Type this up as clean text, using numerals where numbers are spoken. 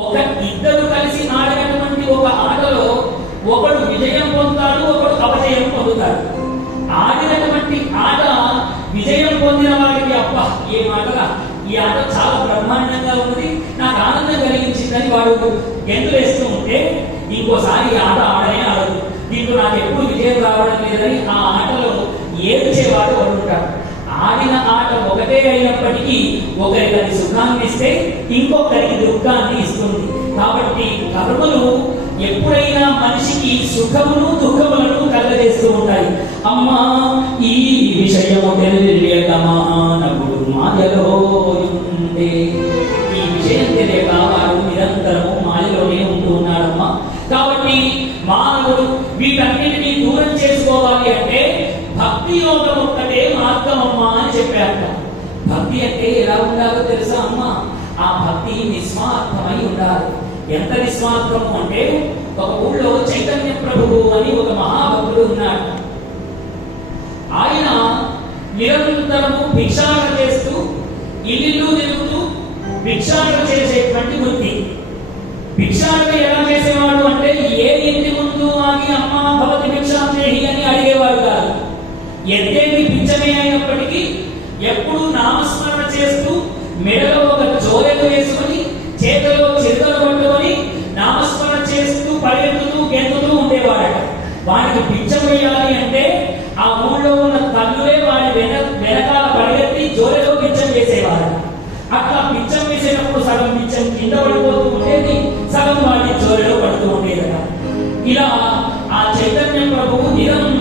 ఒక ఇద్దరు కలిసి ఆడినటువంటి ఒక ఆటలో ఒకడు విజయం పొందుతాడు, ఒకడు అపజయం పొందుతాడు. ఆడినటువంటి ఆట విజయం పొందిన వాడికి అబ్బా ఏం ఆటలా, ఈ ఆట చాలా బ్రహ్మాండంగా ఉంది, నాకు ఆనందం కలిగించిందని వాడు గెంతులు వేస్తూ ఉంటే ఇంకోసారి ఈ ఆట ఆడనే ఆడదు, దీంట్లో నాకు ఎప్పుడు విజయం రావడం లేదని ఆ ఆటలో ఏడ్చేవాడు వాడు ఉంటాడు. ఆడిన ఆట ఒకటే అయినప్పటికీ ఒకరికి అది సుఖాన్ని ఇస్తే ఇంకొకరికి దుఃఖాన్ని ఇస్తుంది. కాబట్టి కర్మలు ఎప్పుడైనా మనిషికి సుఖమును దుఃఖములను కలగజేస్తూ ఉంటాయి. అమ్మా ఈ విషయము తెలియక మానవుడు మాయలో ఉండే, ఈ విషయం తెలియక వాడు నిరంతరము మాయలోనే ఉంటూ ఉన్నాడమ్మా. కాబట్టి మానవుడు వీటన్నిటినీ దూరం చేసుకోవాలి అంటే భక్తి యోగం ఒక్కటే మార్గం అమ్మా అని చెప్పారు. భక్తి అంటే ఎలా ఉండాలో తెలుసా అమ్మా? ఆ భక్తి నిస్వార్థమై ఉండాలి. ఎంత నిస్వార్థము అంటే ఒక ఊళ్ళో చైతన్య ప్రభువు అని ఒక మహాభక్తుడు ఉన్నాడు. ఆయన నిరంతరము భిక్షాటన చేస్తూ ఇల్లు తిరుగుతూ భిక్షాటన చేసేటువంటి వృత్తి. భిక్షాటన ఎలా చేసేవాడు అంటే ఏ ఇంటి ముందు ఆగి అమ్మా భవతి భిక్షాందేహి అని అడిగేవాడు కాదు. ఎంతేమి భిక్షమే అయినప్పటికీ ఎప్పుడు నామస్మరణ చేస్తూ మెడలో ఒక జోలెలు వేసుకొని చేతిలో చిరుతలు పట్టుకొని నామస్మరణ చేస్తూ పరిగెత్తుతూ గెంతుతూ ఉండేవాడట. వాడికి భిక్షం వేయాలి అంటే ఆ ఊళ్ళో ఉన్న తల్లులే వాడి వెనకాల పరిగెత్తి జోలెలో భిక్షం వేసేవాడు. అట్లా భిక్షం వేసేటప్పుడు సగం భిక్షం కింద పడిపోతూ ఉండేది, సగం వాడి జోలెలో పడుతూ ఉండేదట. ఇలా ఆ చైతన్య ప్రభువు నిరంతరం